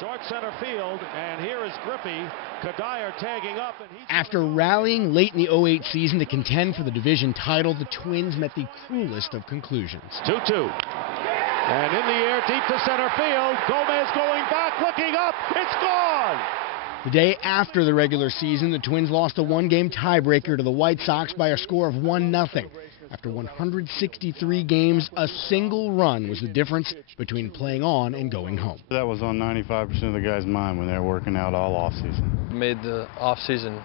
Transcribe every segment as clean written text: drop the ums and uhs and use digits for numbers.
Short center field, and here is Griffey. Kadire tagging up. And after rallying late in the 08 season to contend for the division title, the Twins met the cruelest of conclusions. 2-2. And in the air, deep to center field. Gomez going back, looking up. It's gone! The day after the regular season, the Twins lost a one-game tiebreaker to the White Sox by a score of 1-0. After 163 games, a single run was the difference between playing on and going home. That was on 95% of the guys' mind when they were working out all offseason. Made the offseason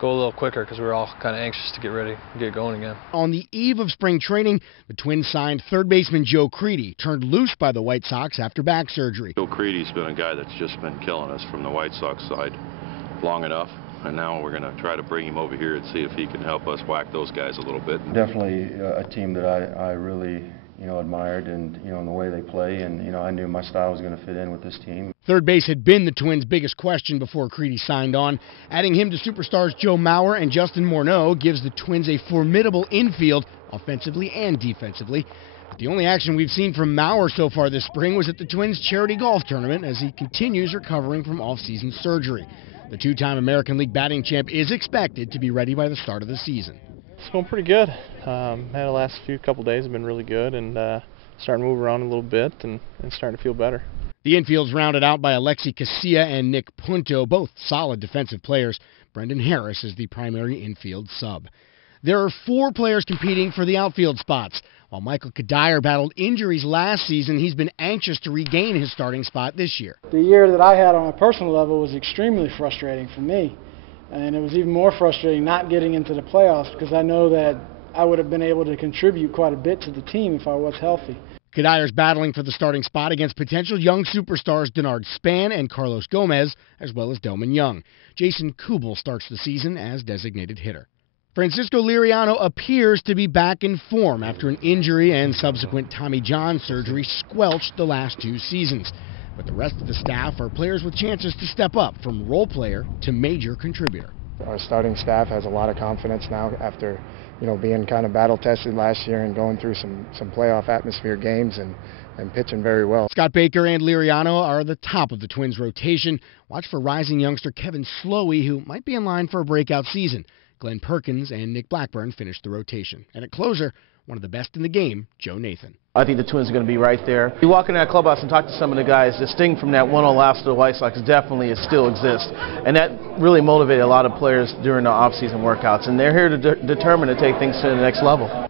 go a little quicker because we were all kind of anxious to get ready and get going again. On the eve of spring training, the Twins signed third baseman Joe Crede, turned loose by the White Sox after back surgery. Joe Crede's been a guy that's just been killing us from the White Sox side long enough. And now we're going to try to bring him over here and see if he can help us whack those guys a little bit. Definitely a team that I really, admired, and, in the way they play, and, I knew my style was going to fit in with this team. Third base had been the Twins' biggest question before Crede signed on. Adding him to superstars Joe Mauer and Justin Morneau gives the Twins a formidable infield, offensively and defensively. But the only action we've seen from Mauer so far this spring was at the Twins' charity golf tournament as he continues recovering from off-season surgery. The two-time American League batting champ is expected to be ready by the start of the season. It's going pretty good. Had the last couple days have been really good, and starting to move around a little bit and starting to feel better. The infield's rounded out by Alexi Casilla and Nick Punto, both solid defensive players. Brendan Harris is the primary infield sub. There are 4 players competing for the outfield spots. While Michael Kadire battled injuries last season, he's been anxious to regain his starting spot this year. The year that I had on a personal level was extremely frustrating for me. And it was even more frustrating not getting into the playoffs because I know that I would have been able to contribute quite a bit to the team if I was healthy. Kadire's battling for the starting spot against potential young superstars Denard Span and Carlos Gomez, as well as Delman Young. Jason Kubel starts the season as designated hitter. Francisco Liriano appears to be back in form after an injury and subsequent Tommy John surgery squelched the last 2 seasons. But the rest of the staff are players with chances to step up from role player to major contributor. Our starting staff has a lot of confidence now after, being kind of battle tested last year and going through some playoff atmosphere games and pitching very well. Scott Baker and Liriano are the top of the Twins rotation. Watch for rising youngster Kevin Slowey, who might be in line for a breakout season. Glenn Perkins and Nick Blackburn finished the rotation. And at closer, one of the best in the game, Joe Nathan. I think the Twins are going to be right there. You walk in that clubhouse and talk to some of the guys, the sting from that 1-0 loss to the White Sox definitely still exists. And that really motivated a lot of players during the off-season workouts. And they're here to determine to take things to the next level.